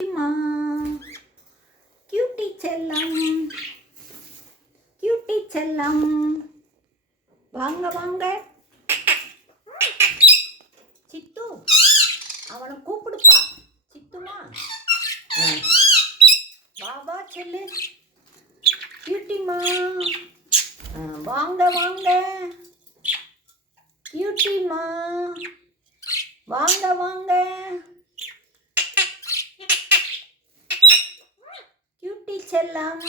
குட்டிமா, கியூட்டி செல்லம், கியூட்டி செல்லம், வாங்க வாங்க. சித்து, அவனை கூப்பிடுப்பா. சித்துமா, வா செல்லு. கியூட்டிமா, வாங்க வாங்க. கியூட்டிமா, வாங்க வாங்க. கியூட்டி செல்லம்.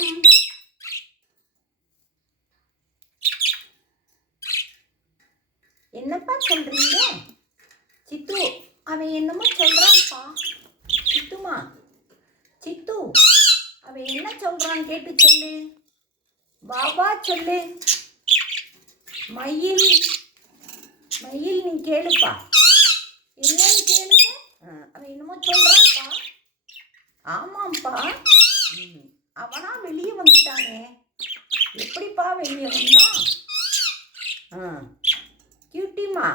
என்னப்பா சொல்றீங்க? சித்து, அவன் என்னமோ சொல்றான்ப்பா. சித்துமா, சித்து, அவன் என்ன சொல்றான் கேட்டு சொல்லு. பாபா சொல்லு. மயில், மயில் நீ கேளுப்பா. என்னன்னு கேளுங்க. அவன் என்னமோ சொல்றான்ப்பா. ஆமாம்ப்பா, அவனா வெளியே வந்துட்டானே. எப்படிப்பா வெளியே வந்தான்? கியூட்டிமா,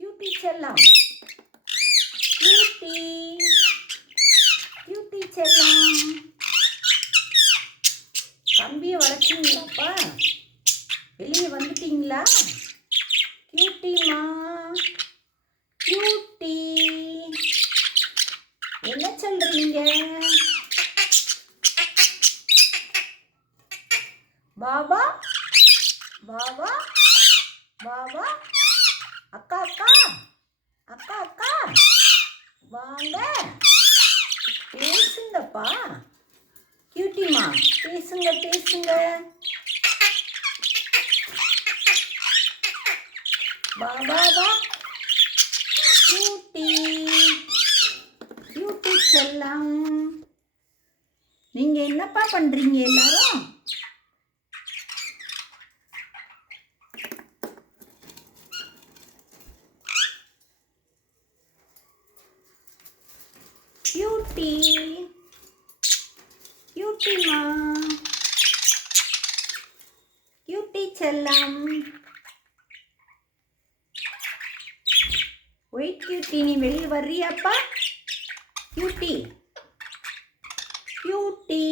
கியூட்டி செல்லம், கியூட்டி, கியூட்டி செல்லம். கம்பியை வளர்ச்சிங்களாப்பா? வெளியே வந்துட்டீங்களா? கியூட்டிமா, கியூட்டி, என்ன சொல்றீங்க? பாபா, பாபா, பாபா, அக்கா அக்கா, அக்கா அக்கா, வாங்க பேசுங்கப்பா. கியூட்டிமா, பேசுங்க பேசுங்க. பாபா, கியூட்டி, கியூட்டி செல்லம். நீங்க என்னப்பா பண்றீங்க எல்லாரும்? கியூட்டி, கியூட்டிமா, கியூட்டி செல்லம். ஒயிட் கியூட்டி, நீ வெளியே வர்றியாப்பா? Cutie, cutie.